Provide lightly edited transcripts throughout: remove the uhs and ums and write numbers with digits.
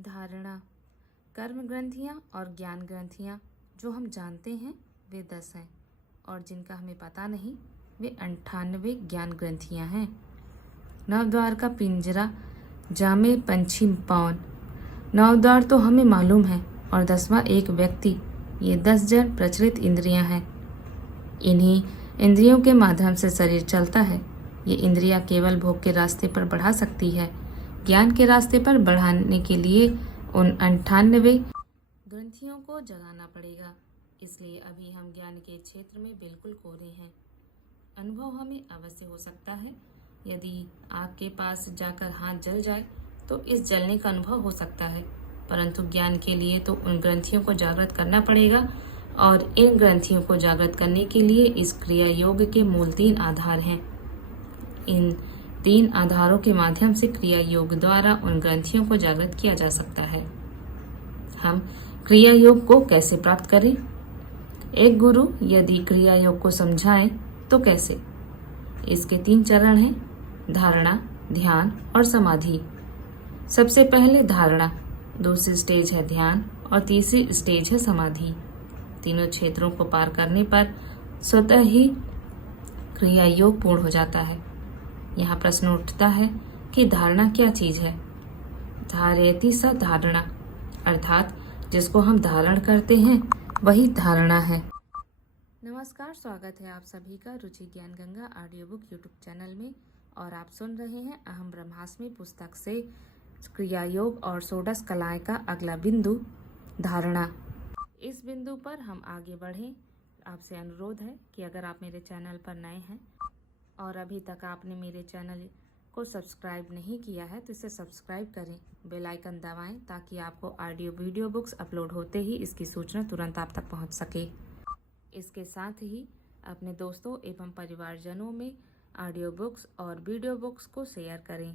धारणा। कर्म ग्रंथियाँ और ज्ञान ग्रंथियाँ जो हम जानते हैं वे 10 हैं और जिनका हमें पता नहीं वे 98 ज्ञान ग्रंथियाँ हैं। नवद्वार का पिंजरा जामे पंछी पौन। नवद्वार तो हमें मालूम है और 10वां एक व्यक्ति, ये 10 जन प्रचलित इंद्रियां हैं। इन्हीं इंद्रियों के माध्यम से शरीर चलता है। ये इंद्रियां केवल भोग के रास्ते पर बढ़ा सकती है। ज्ञान के रास्ते पर बढ़ाने के लिए उन 98 ग्रंथियों को जगाना पड़ेगा। इसलिए अभी हम ज्ञान के क्षेत्र में बिल्कुल कोरे हैं। अनुभव हमें अवश्य हो सकता है। यदि आग के पास जाकर हाथ जल जाए तो इस जलने का अनुभव हो सकता है, परंतु ज्ञान के लिए तो उन ग्रंथियों को जागृत करना पड़ेगा और इन ग्रंथियों को जागृत करने के लिए इस क्रिया योग के मूल 3 आधार हैं। इन 3 आधारों के माध्यम से क्रिया योग द्वारा उन ग्रंथियों को जागृत किया जा सकता है। हम क्रिया योग को कैसे प्राप्त करें? एक गुरु यदि क्रिया योग को समझाएं तो कैसे? इसके 3 चरण हैं: धारणा, ध्यान और समाधि। सबसे पहले धारणा, दूसरी स्टेज है ध्यान और तीसरी स्टेज है समाधि। तीनों क्षेत्रों को पार करने पर स्वतः ही क्रिया योग पूर्ण हो जाता है। यहाँ प्रश्न उठता है कि धारणा क्या चीज है? धारयति स धारणा, अर्थात जिसको हम धारण करते हैं वही धारणा है। नमस्कार, स्वागत है आप सभी का रुचि ज्ञान Ganga audio book YouTube channel में और आप सुन रहे हैं अहम ब्रह्मास्मि पुस्तक से क्रिया योग और षोडश कलाएं का अगला बिंदु धारणा। इस बिंदु पर हम आगे बढ़ें। आपसे अनुरोध है कि अगर आप मेरे चैनल पर नए हैं और अभी तक आपने मेरे चैनल को सब्सक्राइब नहीं किया है तो इसे सब्सक्राइब करें, बेल आइकन दबाएं ताकि आपको ऑडियो वीडियो बुक्स अपलोड होते ही इसकी सूचना तुरंत आप तक पहुंच सके। इसके साथ ही अपने दोस्तों एवं परिवारजनों में ऑडियो बुक्स और वीडियो बुक्स को शेयर करें।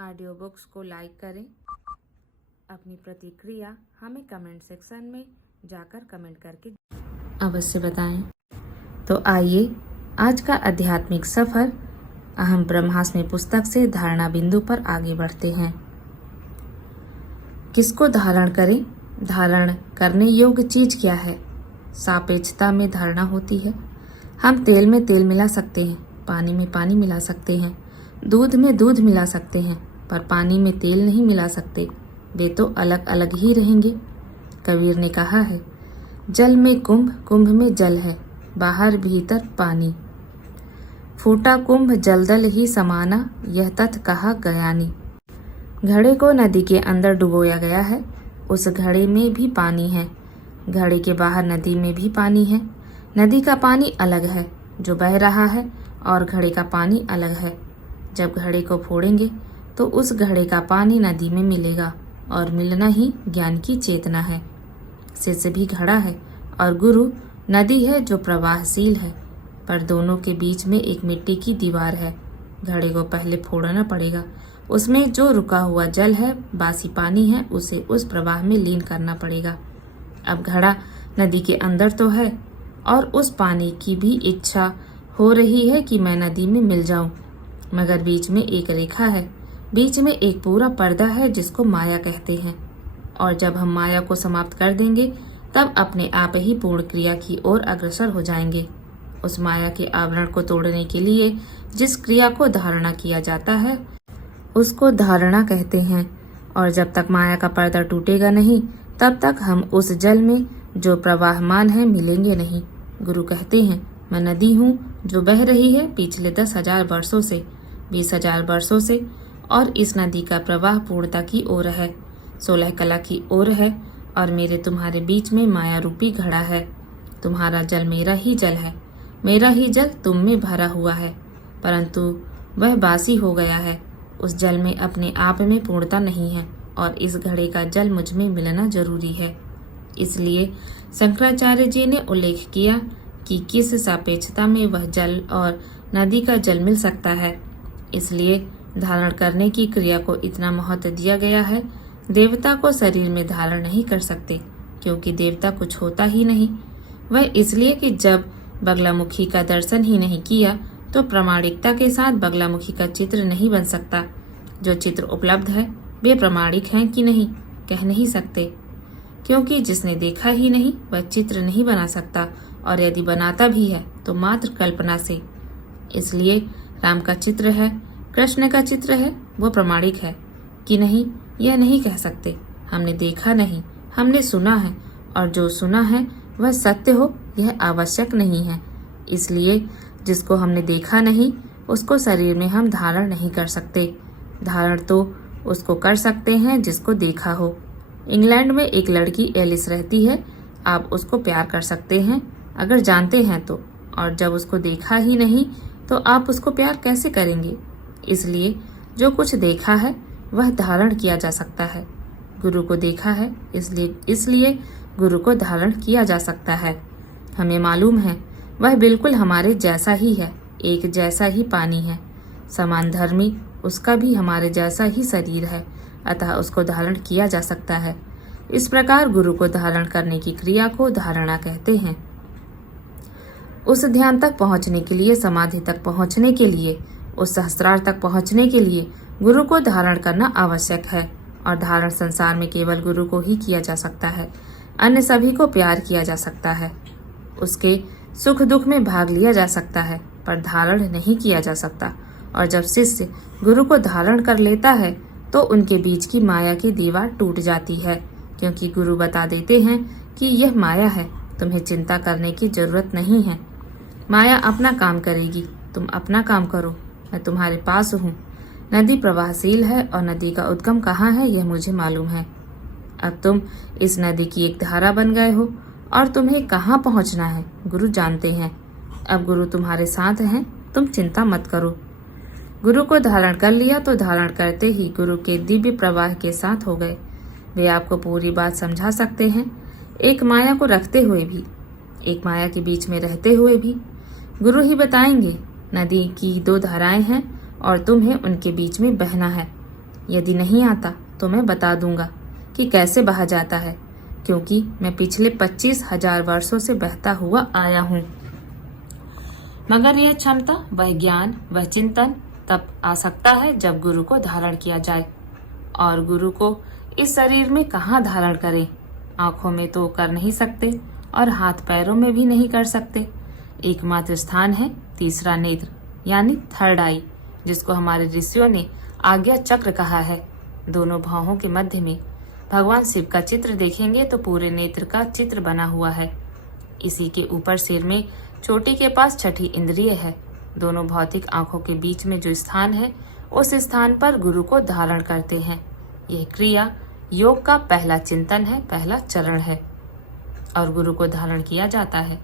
ऑडियो बुक्स को लाइक करें। अपनी प्रतिक्रिया हमें कमेंट सेक्शन में जाकर कमेंट करके अवश्य बताएं। तो आइए आज का आध्यात्मिक सफर अहम ब्रह्मास्मि पुस्तक से धारणा बिंदु पर आगे बढ़ते हैं। किसको धारण करें? धारण करने योग्य चीज क्या है? सापेक्षता में धारणा होती है। हम तेल में तेल मिला सकते हैं, पानी में पानी मिला सकते हैं, दूध में दूध मिला सकते हैं, पर पानी में तेल नहीं मिला सकते। वे तो अलग अलग ही रहेंगे। कबीर ने कहा है, जल में कुंभ, कुंभ में जल है, बाहर भीतर पानी। फूटा कुंभ जलदल ही समाना, यह तथ कहा गयानी। घड़े को नदी के अंदर डुबोया गया है, उस घड़े में भी पानी है। घड़े के बाहर नदी में भी पानी है। नदी का पानी अलग है जो बह रहा है और घड़े का पानी अलग है। जब घड़े को फोड़ेंगे तो उस घड़े का पानी नदी में मिलेगा और मिलना ही ज्ञान की चेतना है। शिष्य भी घड़ा है और गुरु नदी है जो प्रवाहशील है, पर दोनों के बीच में एक मिट्टी की दीवार है। घड़े को पहले फोड़ना पड़ेगा। उसमें जो रुका हुआ जल है, बासी पानी है, उसे उस प्रवाह में लीन करना पड़ेगा। अब घड़ा नदी के अंदर तो है और उस पानी की भी इच्छा हो रही है कि मैं नदी में मिल जाऊं, मगर बीच में एक रेखा है, बीच में एक पूरा पर्दा है जिसको माया कहते हैं। और जब हम माया को समाप्त कर देंगे तब अपने आप ही पूर्ण क्रिया की ओर अग्रसर हो जाएंगे। उस माया के आवरण को तोड़ने के लिए जिस क्रिया को धारणा किया जाता है उसको धारणा कहते हैं। और जब तक माया का पर्दा टूटेगा नहीं तब तक हम उस जल में जो प्रवाहमान है मिलेंगे नहीं। गुरु कहते हैं, मैं नदी हूँ जो बह रही है पिछले 10,000 वर्षों से, 20,000 वर्षों से, और इस नदी का प्रवाह पूर्णता की ओर है, 16 कला की ओर है, और मेरे तुम्हारे बीच में माया रूपी घड़ा है। तुम्हारा जल मेरा ही जल है, मेरा ही जल तुम में भरा हुआ है, परंतु वह बासी हो गया है। उस जल में अपने आप में पूर्णता नहीं है और इस घड़े का जल मुझ में मिलना जरूरी है। इसलिए शंकराचार्य जी ने उल्लेख किया कि किस सापेक्षता में वह जल और नदी का जल मिल सकता है। इसलिए धारण करने की क्रिया को इतना महत्व दिया गया है। देवता को शरीर में धारण नहीं कर सकते क्योंकि देवता कुछ होता ही नहीं। वह इसलिए कि जब बगलामुखी का दर्शन ही नहीं किया तो प्रामाणिकता के साथ बगलामुखी का चित्र नहीं बन सकता। जो चित्र उपलब्ध है वे प्रामाणिक हैं कि नहीं कह नहीं सकते, क्योंकि जिसने देखा ही नहीं वह चित्र नहीं बना सकता, और यदि बनाता भी है तो मात्र कल्पना से। इसलिए राम का चित्र है, कृष्ण का चित्र है, वो प्रामाणिक है कि नहीं यह नहीं कह सकते। हमने देखा नहीं, हमने सुना है, और जो सुना है वह सत्य हो यह आवश्यक नहीं है। इसलिए जिसको हमने देखा नहीं उसको शरीर में हम धारण नहीं कर सकते। धारण तो उसको कर सकते हैं जिसको देखा हो। इंग्लैंड में एक लड़की एलिस रहती है। आप उसको प्यार कर सकते हैं अगर जानते हैं तो, और जब उसको देखा ही नहीं तो आप उसको प्यार कैसे करेंगे। इसलिए जो कुछ देखा है वह धारण किया जा सकता है। गुरु को देखा है, इसलिए गुरु को धारण किया जा सकता है। हमें मालूम है वह बिल्कुल हमारे जैसा ही है, एक जैसा ही पानी है, समान धर्मी, उसका भी हमारे जैसा ही शरीर है, अतः उसको धारण किया जा सकता है। इस प्रकार गुरु को धारण करने की क्रिया को धारणा कहते हैं। उस ध्यान तक पहुंचने के लिए, समाधि तक पहुंचने के लिए, उस सहस्त्रार तक पहुंचने के लिए गुरु को धारण करना आवश्यक है, और धारण संसार में केवल गुरु को ही किया जा सकता है। अन्य सभी को प्यार किया जा सकता है, उसके सुख दुख में भाग लिया जा सकता है, पर धारण नहीं किया जा सकता। और जब शिष्य गुरु को धारण कर लेता है तो उनके बीच की माया की दीवार टूट जाती है, क्योंकि गुरु बता देते हैं कि यह माया है, तुम्हें चिंता करने की जरूरत नहीं है। माया अपना काम करेगी, तुम अपना काम करो, मैं तुम्हारे पास हूँ। नदी प्रवाहशील है और नदी का उद्गम कहाँ है यह मुझे मालूम है। अब तुम इस नदी की एक धारा बन गए हो और तुम्हें कहाँ पहुँचना है गुरु जानते हैं। अब गुरु तुम्हारे साथ हैं, तुम चिंता मत करो। गुरु को धारण कर लिया तो धारण करते ही गुरु के दिव्य प्रवाह के साथ हो गए। वे आपको पूरी बात समझा सकते हैं, एक माया को रखते हुए भी, एक माया के बीच में रहते हुए भी। गुरु ही बताएंगे नदी की दो धाराएं हैं और तुम्हें उनके बीच में बहना है। यदि नहीं आता तो मैं बता दूंगा कि कैसे बहा जाता है, क्योंकि मैं पिछले 25,000 वर्षों से बहता हुआ आया हूँ। मगर यह क्षमता, वह ज्ञान, वह चिंतन तब आ सकता है जब गुरु को धारण किया जाए। और गुरु को इस शरीर में कहाँ धारण करें? आंखों में तो कर नहीं सकते और हाथ पैरों में भी नहीं कर सकते। एकमात्र स्थान है तीसरा नेत्र, यानी थर्ड आई, जिसको हमारे ऋषियों ने आज्ञा चक्र कहा है। दोनों भावों के मध्य में भगवान शिव का चित्र देखेंगे तो पूरे नेत्र का चित्र बना हुआ है। इसी के ऊपर सिर में चोटी के पास छठी इंद्रिय है। दोनों भौतिक आंखों के बीच में जो स्थान है उस स्थान पर गुरु को धारण करते हैं। यह क्रिया योग का पहला चिंतन है, पहला चरण है, और गुरु को धारण किया जाता है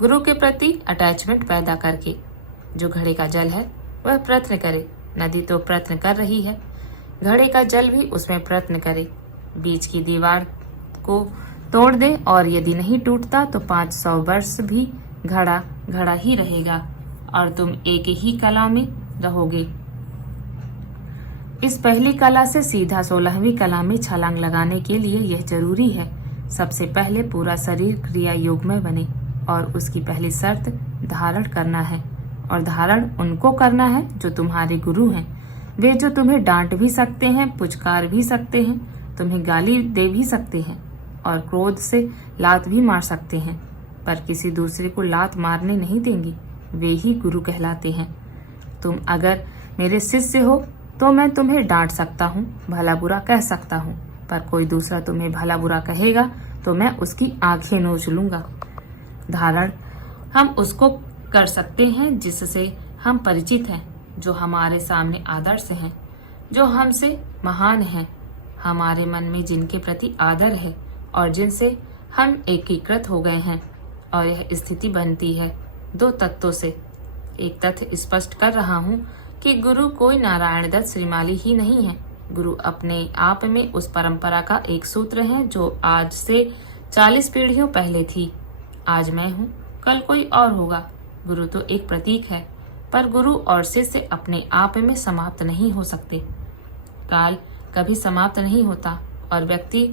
गुरु के प्रति अटैचमेंट पैदा करके। जो घड़े का जल है वह प्रयत्न करे, नदी तो प्रयत्न कर रही है, घड़े का जल भी उसमें प्रयत्न करे, बीच की दीवार को तोड़ दे, और यदि नहीं टूटता तो 500 वर्ष भी घड़ा घड़ा ही रहेगा और तुम एक ही कला में रहोगे। इस पहली कला से सीधा 16वीं कला में छलांग लगाने के लिए यह जरूरी है, सबसे पहले पूरा शरीर क्रिया योग में बने, और उसकी पहली शर्त धारण करना है। और धारण उनको करना है जो तुम्हारे गुरु हैं, वे जो तुम्हें डांट भी सकते हैं, पुचकार भी सकते हैं, तुम्हें गाली दे भी सकते हैं और क्रोध से लात भी मार सकते हैं, पर किसी दूसरे को लात मारने नहीं देंगे। वे ही गुरु कहलाते हैं। तुम अगर मेरे शिष्य हो तो मैं तुम्हें डांट सकता हूँ, भला बुरा कह सकता हूँ, पर कोई दूसरा तुम्हें भला बुरा कहेगा तो मैं उसकी आंखें नोच लूंगा। धारण हम उसको कर सकते हैं जिससे हम परिचित हैं, जो हमारे सामने आदर्श हैं, जो हमसे महान हैं, हमारे मन में जिनके प्रति आदर है और जिनसे हम एकीकृत हो गए हैं। और यह स्थिति बनती है 2 तत्वों से। एक तथ्य स्पष्ट कर रहा हूँ कि गुरु कोई नारायण दत्त श्रीमाली ही नहीं है। गुरु अपने आप में उस परंपरा का एक सूत्र है जो आज से 40 पीढ़ियों पहले थी। आज मैं हूँ, कल कोई और होगा। गुरु तो एक प्रतीक है, पर गुरु और शिष्य अपने आप में समाप्त नहीं हो सकते। काल कभी समाप्त नहीं होता और व्यक्ति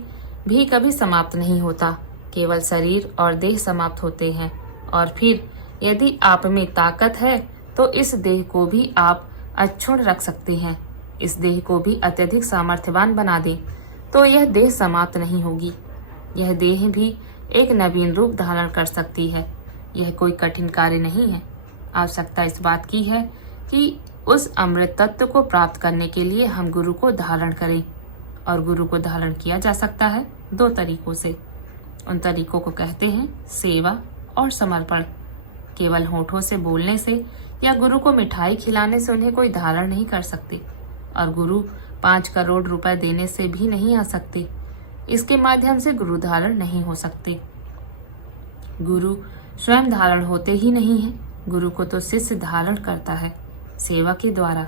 भी कभी समाप्त नहीं होता, केवल शरीर और देह समाप्त होते हैं। और फिर यदि आप में ताकत है तो इस देह को भी आप अक्षुण्ण रख सकते हैं। इस देह को भी अत्यधिक सामर्थ्यवान बना दे तो यह देह समाप्त नहीं होगी। यह देह भी एक नवीन रूप धारण कर सकती है। यह कोई कठिन कार्य नहीं है। आवश्यकता इस बात की है कि उस अमृत तत्व को प्राप्त करने के लिए हम गुरु को धारण करें। और गुरु को धारण किया जा सकता है 2 तरीकों से। उन तरीकों को कहते हैं सेवा और समर्पण। केवल होठों से बोलने से या गुरु को मिठाई खिलाने से उन्हें कोई धारण नहीं कर सकते, और गुरु 5 करोड़ रुपए देने से भी नहीं आ सकते। इसके माध्यम से गुरु धारण नहीं हो सकते। गुरु स्वयं धारण होते ही नहीं है। गुरु को तो शिष्य धारण करता है सेवा के द्वारा।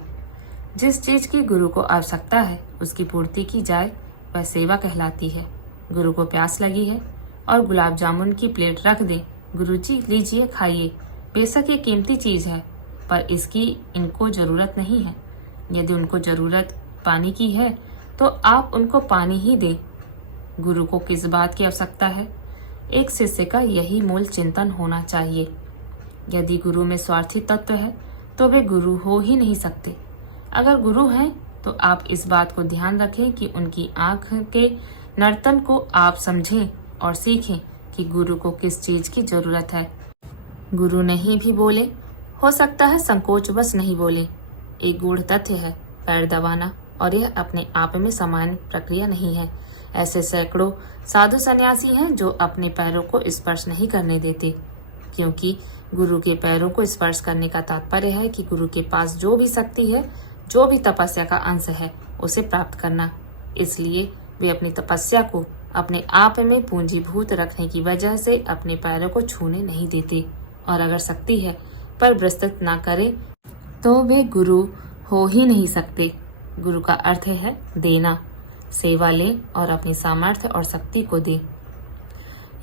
जिस चीज की गुरु को आवश्यकता है उसकी पूर्ति की जाए वह सेवा कहलाती है। गुरु को प्यास लगी है और गुलाब जामुन की प्लेट रख दे, गुरुजी लीजिए खाइए। बेशक ये कीमती चीज है पर इसकी इनको जरूरत नहीं है। यदि उनको जरूरत पानी की है तो आप उनको पानी ही दे। गुरु को किस बात की आवश्यकता है? एक शिष्य का यही मूल चिंतन होना चाहिए। यदि गुरु में स्वार्थी तत्व है तो वे गुरु हो ही नहीं सकते। अगर गुरु हैं तो आप इस बात को ध्यान रखें कि उनकी आंख के नर्तन को आप समझें और सीखें कि गुरु को किस चीज की जरूरत है। गुरु नहीं भी बोले, हो सकता है संकोच बस नहीं बोले। एक गूढ़ तथ्य है पैर दबाना, और यह अपने आप में सामान्य प्रक्रिया नहीं है। ऐसे सैकड़ों साधु सन्यासी हैं जो अपने पैरों को स्पर्श नहीं करने देते, क्योंकि गुरु के पैरों को स्पर्श करने का तात्पर्य है कि गुरु के पास जो भी शक्ति है, जो भी तपस्या का अंश है, उसे प्राप्त करना। इसलिए वे अपनी तपस्या को अपने आप में पूंजीभूत रखने की वजह से अपने पैरों को छूने नहीं देते, और अगर शक्ति है पर विस्तृत ना करे तो वे गुरु हो ही नहीं सकते। गुरु का अर्थ है देना। सेवा ले और अपनी सामर्थ्य और शक्ति को दे।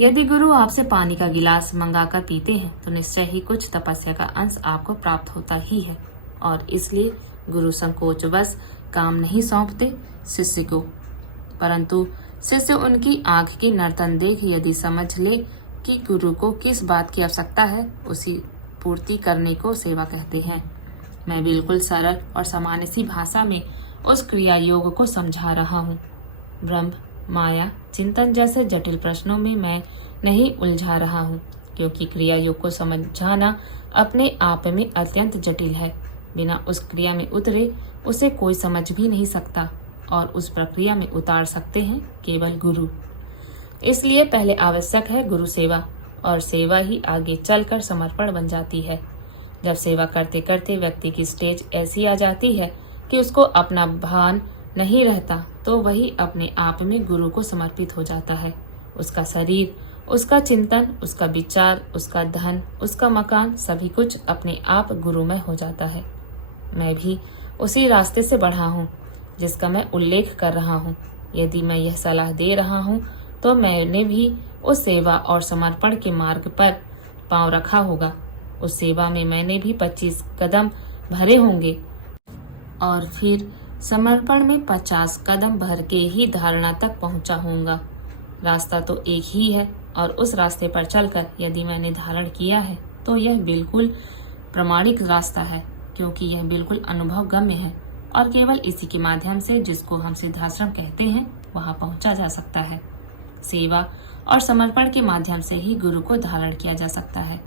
यदि गुरु आपसे पानी का गिलास मंगाकर पीते हैं तो निश्चय ही कुछ तपस्या का अंश आपको प्राप्त होता ही है, और इसलिए गुरु संकोचवश काम नहीं सौंपते शिष्य को, परंतु शिष्य उनकी आंख की नर्तन देख यदि समझ ले कि गुरु को किस बात की आवश्यकता है, उसी पूर्ति करने को सेवा कहते हैं। मैं बिल्कुल सरल और सामान्य सी भाषा में उस क्रिया योग को समझा रहा हूँ। ब्रह्म, माया, चिंतन जैसे जटिल प्रश्नों में मैं नहीं उलझा रहा हूँ, क्योंकि क्रिया योग को समझाना अपने आप में अत्यंत जटिल है। बिना उस क्रिया में उतरे उसे कोई समझ भी नहीं सकता, और उस प्रक्रिया में उतार सकते हैं केवल गुरु। इसलिए पहले आवश्यक है गुरु सेवा, और सेवा ही आगे चलकर समर्पण बन जाती है। जब सेवा करते करते व्यक्ति की स्टेज ऐसी आ जाती है कि उसको अपना भान नहीं रहता, तो वही अपने आप में गुरु को समर्पित हो जाता है। उसका शरीर, उसका चिंतन, उसका विचार, उसका धन, उसका मकान, सभी कुछ अपने आप गुरुमय हो जाता है। मैं भी उसी रास्ते से बढ़ा हूँ जिसका मैं उल्लेख कर रहा हूँ। यदि मैं यह सलाह दे रहा हूँ तो मैंने भी उस सेवा और समर्पण के मार्ग पर पांव रखा होगा। उस सेवा में मैंने भी 25 कदम भरे होंगे, और फिर समर्पण में 50 कदम भर के ही धारणा तक पहुंचा होऊंगा। रास्ता तो एक ही है, और उस रास्ते पर चलकर यदि मैंने धारण किया है तो यह बिल्कुल प्रामाणिक रास्ता है, क्योंकि यह बिल्कुल अनुभव गम्य है, और केवल इसी के माध्यम से, जिसको हम सिद्धाश्रम कहते हैं, वहां पहुंचा जा सकता है। सेवा और समर्पण के माध्यम से ही गुरु को धारण किया जा सकता है।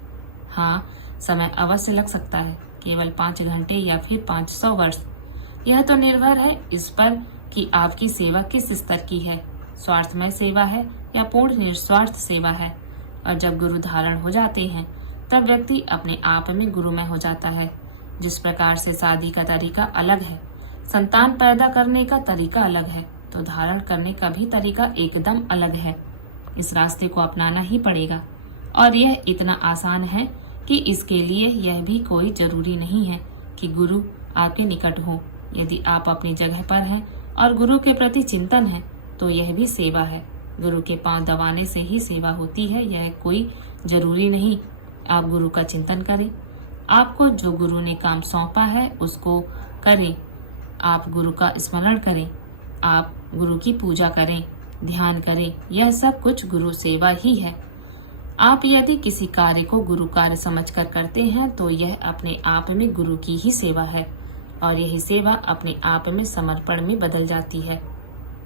हाँ, समय अवश्य लग सकता है, केवल 5 घंटे या फिर 500 वर्ष। यह तो निर्भर है इस पर कि आपकी सेवा किस स्तर की है, स्वार्थमय सेवा है या पूर्ण निस्वार्थ सेवा है। और जब गुरु धारण हो जाते हैं तब व्यक्ति अपने आप में गुरुमय हो जाता है। जिस प्रकार से शादी का तरीका अलग है, संतान पैदा करने का तरीका अलग है, तो धारण करने का भी तरीका एकदम अलग है। इस रास्ते को अपनाना ही पड़ेगा, और यह इतना आसान है कि इसके लिए यह भी कोई जरूरी नहीं है कि गुरु आपके निकट हो। यदि आप अपनी जगह पर हैं और गुरु के प्रति चिंतन है तो यह भी सेवा है। गुरु के पांव दबाने से ही सेवा होती है, यह कोई जरूरी नहीं। आप गुरु का चिंतन करें, आपको जो गुरु ने काम सौंपा है उसको करें, आप गुरु का स्मरण करें, आप गुरु की पूजा करें, ध्यान करें। यह सब कुछ गुरु सेवा ही है। आप यदि किसी कार्य को गुरु कार्य समझकर करते हैं तो यह अपने आप में गुरु की ही सेवा है, और यही सेवा अपने आप में समर्पण में बदल जाती है।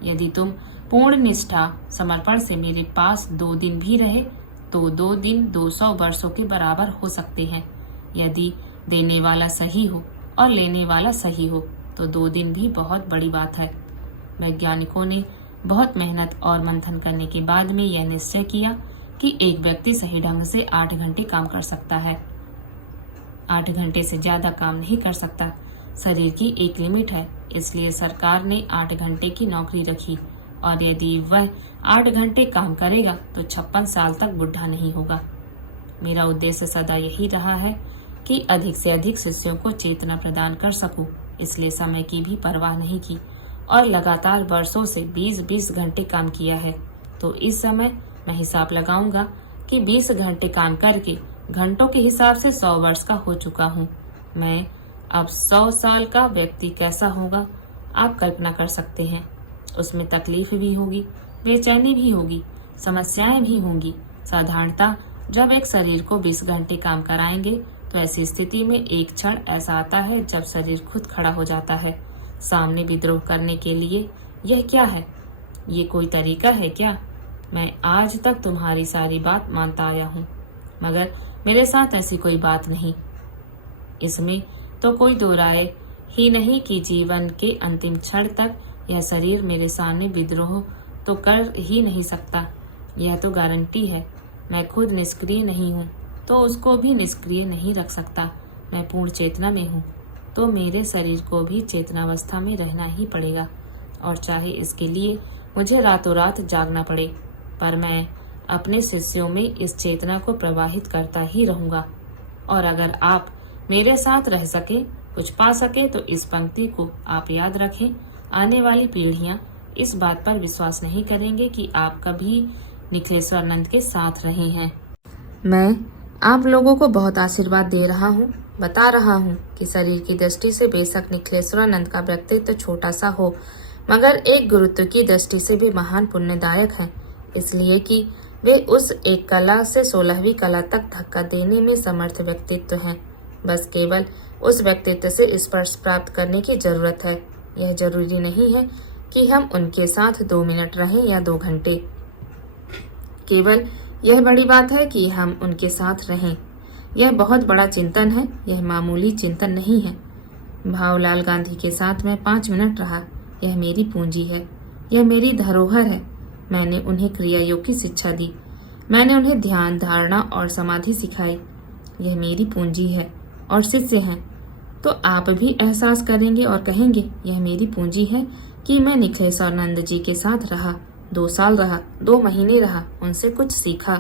यदि तुम पूर्ण निष्ठा समर्पण से मेरे पास 2 दिन भी रहे तो 2 दिन 200 वर्षों के बराबर हो सकते हैं। यदि देने वाला सही हो और लेने वाला सही हो तो 2 दिन भी बहुत बड़ी बात है। वैज्ञानिकों ने बहुत मेहनत और मंथन करने के बाद में यह निश्चय किया कि एक व्यक्ति सही ढंग से 8 घंटे काम कर सकता है। 8 घंटे से ज्यादा काम नहीं कर सकता। शरीर की एक लिमिट है, इसलिए सरकार ने 8 घंटे की नौकरी रखी और यदि वह 8 घंटे काम करेगा तो 56 साल तक बुढ़ा नहीं होगा। मेरा उद्देश्य सदा यही रहा है कि अधिक से अधिक शिष्यों को चेतना प्रदान कर सकूं, इसलिए समय की भी परवाह नहीं की और लगातार वर्षों से 20-20 घंटे काम किया है। तो इस समय मैं हिसाब लगाऊंगा कि 20 घंटे काम करके घंटों के हिसाब से 100 वर्ष का हो चुका हूँ। मैं अब 100 साल का व्यक्ति कैसा होगा आप कल्पना कर सकते हैं। उसमें तकलीफ भी होगी, बेचैनी भी होगी, समस्याएं भी होंगी। साधारणतः जब एक शरीर को 20 घंटे काम कराएंगे तो ऐसी स्थिति में एक क्षण ऐसा आता है जब शरीर खुद खड़ा हो जाता है सामने विद्रोह करने के लिए। यह क्या है? ये कोई तरीका है क्या? मैं आज तक तुम्हारी सारी बात मानता आया हूँ, मगर मेरे साथ ऐसी कोई बात नहीं। इसमें तो कोई दो राय ही नहीं कि जीवन के अंतिम क्षण तक यह शरीर मेरे सामने विद्रोह तो कर ही नहीं सकता। यह तो गारंटी है। मैं खुद निष्क्रिय नहीं हूँ तो उसको भी निष्क्रिय नहीं रख सकता। मैं पूर्ण चेतना में हूँ तो मेरे शरीर को भी चेतनावस्था में रहना ही पड़ेगा, और चाहे इसके लिए मुझे रातों रात जागना पड़े, पर मैं अपने शिष्यों में इस चेतना को प्रवाहित करता ही रहूंगा। और अगर आप मेरे साथ रह सके, कुछ पा सके, तो इस पंक्ति को आप याद रखें। आने वाली पीढ़ियां इस बात पर विश्वास नहीं करेंगे कि आप कभी निखिलेश्वरानंद के साथ रहे हैं। मैं आप लोगों को बहुत आशीर्वाद दे रहा हूँ, बता रहा हूँ कि शरीर की दृष्टि से बेशक निखिलेश्वरानंद का व्यक्तित्व छोटा सा हो, मगर एक गुरुत्व की दृष्टि से वे महान पुण्यदायक हैं, इसलिए कि वे उस एक कला से 16वीं कला तक धक्का देने में समर्थ व्यक्तित्व हैं। बस केवल उस व्यक्तित्व से स्पर्श प्राप्त करने की जरूरत है। यह जरूरी नहीं है कि हम उनके साथ 2 मिनट रहें या 2 घंटे। केवल यह बड़ी बात है कि हम उनके साथ रहें। यह बहुत बड़ा चिंतन है, यह मामूली चिंतन नहीं है। भावलाल गांधी के साथ मैं 5 मिनट रहा। यह मेरी पूंजी है, यह मेरी धरोहर है। मैंने उन्हें क्रिया योग की शिक्षा दी, मैंने उन्हें ध्यान, धारणा और समाधि सिखाई। यह मेरी पूंजी है और शिष्य हैं तो आप भी एहसास करेंगे और कहेंगे यह मेरी पूंजी है कि मैं निखिलेश्वरानंद जी के साथ रहा, 2 साल रहा, 2 महीने रहा, उनसे कुछ सीखा।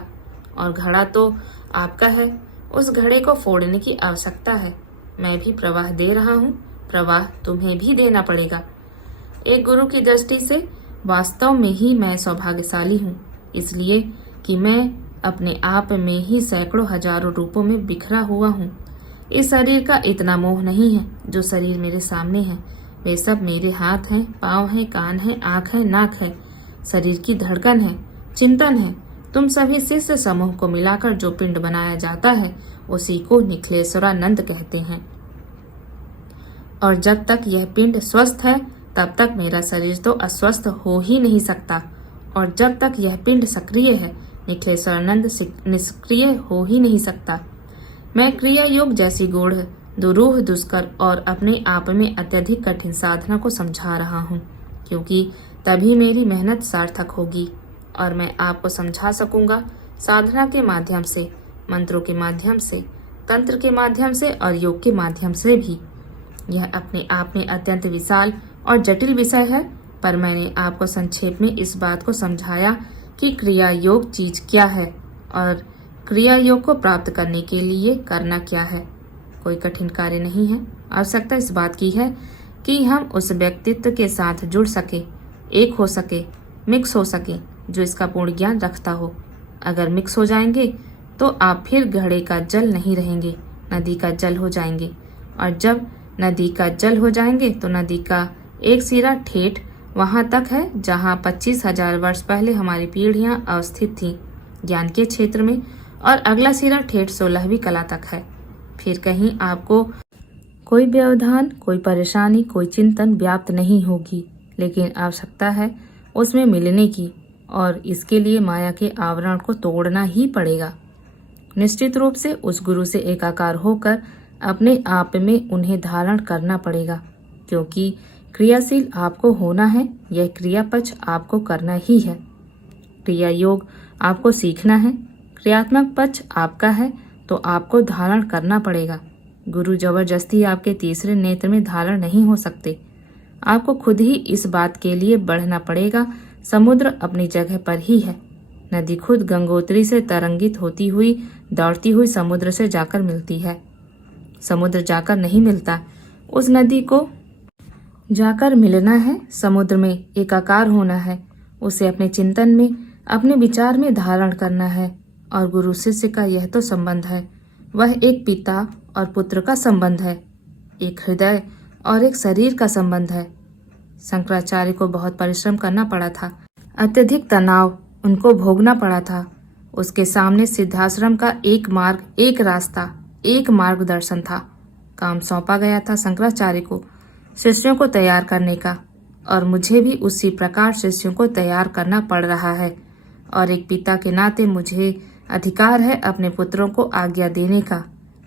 और घड़ा तो आपका है, उस घड़े को फोड़ने की आवश्यकता है। मैं भी प्रवाह दे रहा हूँ, प्रवाह तुम्हें भी देना पड़ेगा। एक गुरु की दृष्टि से वास्तव में ही मैं सौभाग्यशाली हूँ, इसलिए कि मैं अपने आप में ही सैकड़ों हजारों रूपों में बिखरा हुआ हूँ। इस शरीर का इतना मोह नहीं है जो शरीर मेरे सामने है। वे सब मेरे हाथ हैं, पाँव हैं, कान हैं, आँख है, नाक है, शरीर की धड़कन है, चिंतन है। तुम सभी शिष्य समूह को मिलाकर जो पिंड बनाया जाता है उसी को निखिलेश्वरानंद कहते हैं। और जब तक यह पिंड स्वस्थ है तब तक मेरा शरीर तो अस्वस्थ हो ही नहीं सकता, और जब तक यह पिंड सक्रिय है निखिलेश्वरानंद निष्क्रिय हो ही नहीं सकता। मैं क्रिया योग जैसी गूढ़, दुरूह, दुष्कर और अपने आप में अत्यधिक कठिन साधना को समझा रहा हूँ, क्योंकि तभी मेरी मेहनत सार्थक होगी और मैं आपको समझा सकूंगा साधना के माध्यम से, मंत्रों के माध्यम से, तंत्र के माध्यम से और योग के माध्यम से भी। यह अपने आप में अत्यंत विशाल और जटिल विषय है, पर मैंने आपको संक्षेप में इस बात को समझाया कि क्रिया योग चीज क्या है और क्रिया योग को प्राप्त करने के लिए करना क्या है। कोई कठिन कार्य नहीं है। आवश्यकता इस बात की है कि हम उस व्यक्तित्व के साथ जुड़ सके, एक हो सके, मिक्स हो सके जो इसका पूर्ण ज्ञान रखता हो। अगर मिक्स हो जाएंगे तो आप फिर घड़े का जल नहीं रहेंगे, नदी का जल हो जाएंगे। और जब नदी का जल हो जाएंगे तो नदी का एक सिरा ठेठ वहां तक है जहां 25,000 वर्ष पहले हमारी पीढ़ियां अवस्थित थीं ज्ञान के क्षेत्र में, और अगला सिरा ठेठ 16वीं कला तक है। फिर कहीं आपको कोई व्यवधान, कोई परेशानी, कोई चिंतन व्याप्त नहीं होगी, लेकिन आवश्यकता है उसमें मिलने की, और इसके लिए माया के आवरण को तोड़ना ही पड़ेगा। निश्चित रूप से उस गुरु से एकाकार होकर अपने आप में उन्हें धारण करना पड़ेगा, क्योंकि क्रियाशील आपको होना है, यह क्रिया पक्ष आपको करना ही है। क्रिया योग आपको सीखना है, क्रियात्मक पक्ष आपका है, तो आपको धारण करना पड़ेगा। गुरु जबरदस्ती आपके तीसरे नेत्र में धारण नहीं हो सकते। आपको खुद ही इस बात के लिए बढ़ना पड़ेगा। समुद्र अपनी जगह पर ही है। नदी खुद गंगोत्री से तरंगित होती हुई दौड़ती हुई समुद्र से जाकर मिलती है। समुद्र जाकर नहीं मिलता, उस नदी को जाकर मिलना है। समुद्र में एकाकार होना है, उसे अपने चिंतन में, अपने विचार में धारण करना है। और गुरु शिष्य का यह तो संबंध है, वह एक पिता और पुत्र का संबंध है, एक हृदय और एक शरीर का संबंध है। शंकराचार्य को बहुत परिश्रम करना पड़ा था, अत्यधिक तनाव उनको भोगना पड़ा था। उसके सामने सिद्धाश्रम का एक मार्ग, एक रास्ता, एक मार्गदर्शन था। काम सौंपा गया था शंकराचार्य को शिष्यों को तैयार करने का, और मुझे भी उसी प्रकार शिष्यों को तैयार करना पड़ रहा है। और एक पिता के नाते मुझे अधिकार है अपने पुत्रों को आज्ञा देने का,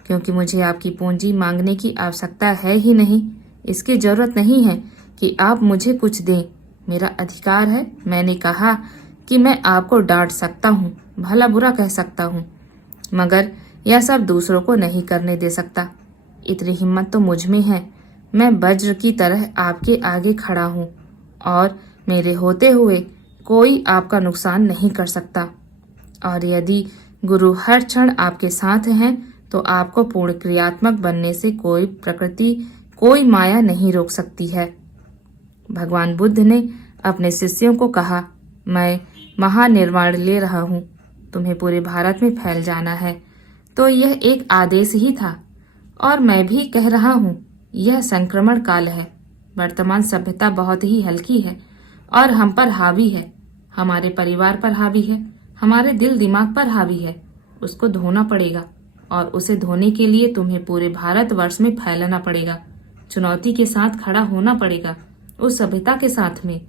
क्योंकि मुझे आपकी पूंजी मांगने की आवश्यकता है ही नहीं। इसकी जरूरत नहीं है कि आप मुझे कुछ दें, मेरा अधिकार है। मैंने कहा कि मैं आपको डांट सकता हूँ, भला बुरा कह सकता हूँ, मगर यह सब दूसरों को नहीं करने दे सकता। इतनी हिम्मत तो मुझ में है। मैं वज्र की तरह आपके आगे खड़ा हूँ, और मेरे होते हुए कोई आपका नुकसान नहीं कर सकता। और यदि गुरु हर क्षण आपके साथ हैं, तो आपको पूर्ण क्रियात्मक बनने से कोई प्रकृति, कोई माया नहीं रोक सकती है। भगवान बुद्ध ने अपने शिष्यों को कहा, मैं महानिर्वाण ले रहा हूँ, तुम्हें पूरे भारत में फैल जाना है। तो यह एक आदेश ही था, और मैं भी कह रहा हूँ, यह संक्रमण काल है। वर्तमान सभ्यता बहुत ही हल्की है और हम पर हावी है, हमारे परिवार पर हावी है, हमारे दिल दिमाग पर हावी है। उसको धोना पड़ेगा, और उसे धोने के लिए तुम्हें पूरे भारतवर्ष में फैलना पड़ेगा। चुनौती के साथ खड़ा होना पड़ेगा, उस सभ्यता के साथ में।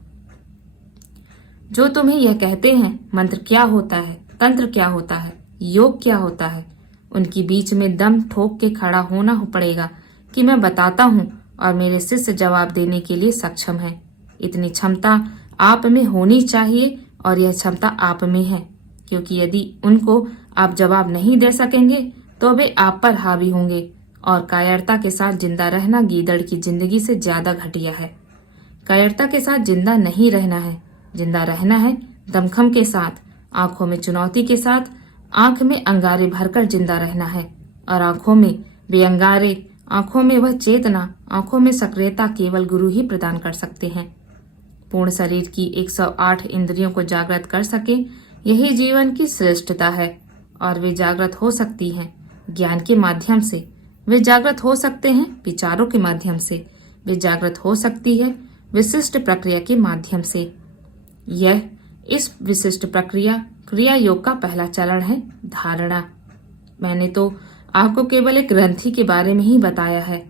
जो तुम्हें यह कहते हैं मंत्र क्या होता है, तंत्र क्या होता है, योग क्या होता है, उनकी बीच में दम ठोक के खड़ा होना पड़ेगा कि मैं बताता हूँ, और मेरे शिष्य जवाब देने के लिए सक्षम है। इतनी क्षमता आप में होनी चाहिए, और यह क्षमता आप में है, क्योंकि यदि उनको आप जवाब नहीं दे सकेंगे तो वे आप पर हावी होंगे। और कायरता के साथ जिंदा रहना गीदड़ की जिंदगी से ज्यादा घटिया है। कायरता के साथ जिंदा नहीं रहना है, जिंदा रहना है दमखम के साथ, आंखों में चुनौती के साथ, आंख में अंगारे भरकर जिंदा रहना है। और आंखों में बेअंगारे, आंखों में वह चेतना, आंखों में सक्रियता केवल गुरु ही प्रदान कर सकते हैं। पूर्ण शरीर की 108 इंद्रियों को जागृत कर सके, यही जीवन की श्रेष्ठता है। और वे जागृत हो सकती हैं ज्ञान के माध्यम से, वे जागृत हो सकते हैं विचारों के माध्यम से, वे जागृत हो सकती है विशिष्ट प्रक्रिया के माध्यम से। यह इस विशिष्ट प्रक्रिया क्रिया योग का पहला चरण है, धारणा। मैंने तो आपको केवल एक ग्रंथि के बारे में ही बताया है,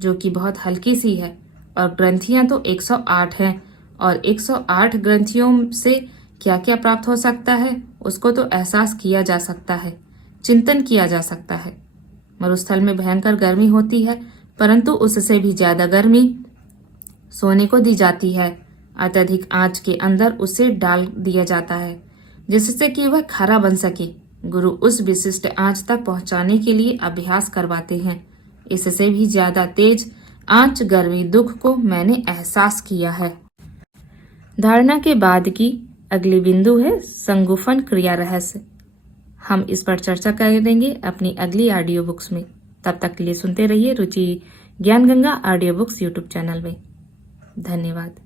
जो कि बहुत हल्की सी है, और ग्रंथियां तो 108 हैं, और 108 ग्रंथियों से क्या क्या प्राप्त हो सकता है उसको तो एहसास किया जा सकता है, चिंतन किया जा सकता है। मरुस्थल में भयंकर गर्मी होती है, परंतु उससे भी ज्यादा गर्मी सोने को दी जाती है। अत्यधिक आंच के अंदर उसे डाल दिया जाता है, जिससे कि वह खरा बन सके। गुरु उस विशिष्ट आंच तक पहुंचाने के लिए अभ्यास करवाते हैं। इससे भी ज्यादा तेज आंच, गर्मी, दुख को मैंने एहसास किया है। धारणा के बाद की अगली बिंदु है संगुफन क्रिया रहस्य। हम इस पर चर्चा करेंगे अपनी अगली ऑडियो बुक्स में। तब तक के लिए सुनते रहिए रुचि ज्ञान Ganga audio books YouTube channel में। धन्यवाद।